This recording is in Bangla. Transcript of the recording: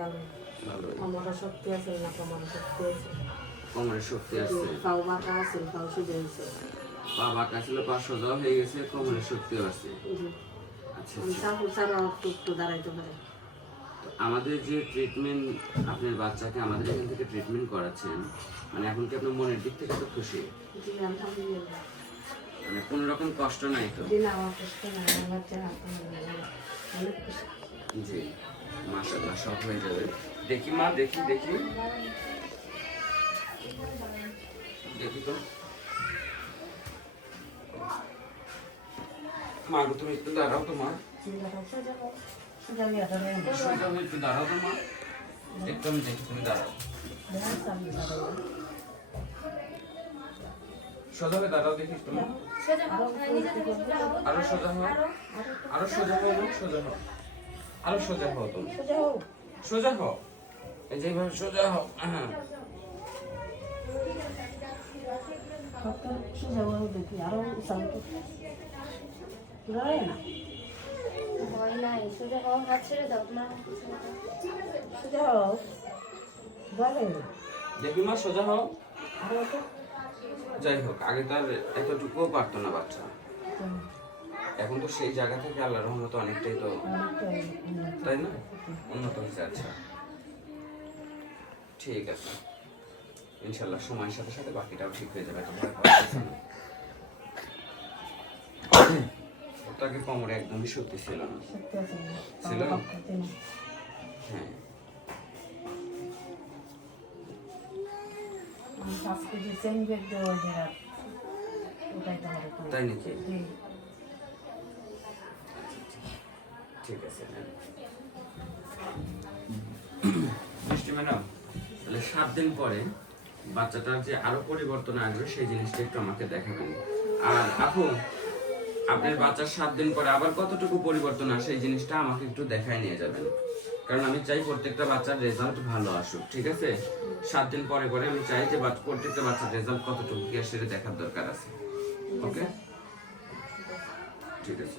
ভালো। ভালোই। কোমরে শক্তি আছে না? কোমরে শক্তি আছে। কোমরে শক্তি আছে। পাও বাঁকা আছে, পাও সোজা হয়েছে। পা বাঁকা ছিল, পা সোজাও হয়ে গেছে, কোমরে শক্তিও আছে। আচ্ছা আমি আচ্ছা। চাপু ছাড়া একটু দাঁড়াইতে পারে। তো আমাদের যে ট্রিটমেন্ট, আপনার বাচ্চাকে আমাদের এখান থেকে ট্রিটমেন্ট করাচ্ছেন, মানে এখন কি আপনার মনের দিক থেকে তো খুশি? জি আলহামদুলিল্লাহ। মানে কোনো রকম কষ্ট নাই তো? জি না, আমার কষ্ট নাই, আমার বাচ্চা আলহামদুলিল্লাহ অনেক খুশি। জি, মাশাআল্লাহ, সব হয়ে যাবে। দেখি মা, দেখি দেখি দেখি তো। মা গো, তুমি একটু দাঁড়াও তো মা। সোজা হয়ে দাঁড়াই। সোজা হয়ে একটু দাঁড়াও তো মা। একটু আমি দেখি, তুমি দাঁড়াও। সোজা হয়ে দাঁড়াও দেখি একটু মা। আরো সোজা হও, আরো সোজা হও মা, সোজা হও, আরো সোজা হও তুমি, সোজা হও, এই যেভাবে সোজা হও। হ্যাঁ, সোজা হয়ে দেখি আরো দাঁড়ায় না। ভয় নাই, সোজা হও, হাত ছেড়ে দাও তোমার। সোজা হও, দাঁড়ায় না। দেখি মা, সোজা হও। আরো তো যাই হোক, আগে তো আর এতটুকুও পারতো না বাচ্চা, এখন তো সেই জায়গা থেকে আল্লাহর রহমতে অনেকটাই তো, তাই না, উন্নত হয়েছে। আচ্ছা ঠিক আছে, ইনশাল্লাহ সময়ের সাথে সাথে বাকিটাও ঠিক হয়ে যাবে, তো ভয় পাওয়ার কিছু নেই। তাকে কোমরে একদমই শক্তি ছিল না। ছিল না? হ্যাঁ। 5 কেজি চেন ব্যাগ দেওয়া যায়, ওটাই তো হবে। তাই নাকি? ঠিক আছে মিষ্টি ম্যাডাম, তাহলে 7 দিন পরে বাচ্চাটার যে আরো পরিবর্তন আসবে সেই জিনিসটা একটু আমাকে দেখাবেন। আর আপু, আপনার বাচ্চার 7 দিন পরে আবার কতটুকু পরিবর্তন আসে এই জিনিসটা আমাকে একটু দেখায় নিয়ে যাবেন, কারণ আমি চাই প্রত্যেকটা বাচ্চার রেজাল্ট ভালো আসুক। ঠিক আছে, 7 দিন পরে পরে আমি চাই যে প্রত্যেকটা বাচ্চার রেজাল্ট কতটুকু কি আসে দেখার দরকার আছে। ওকে, ঠিক আছে।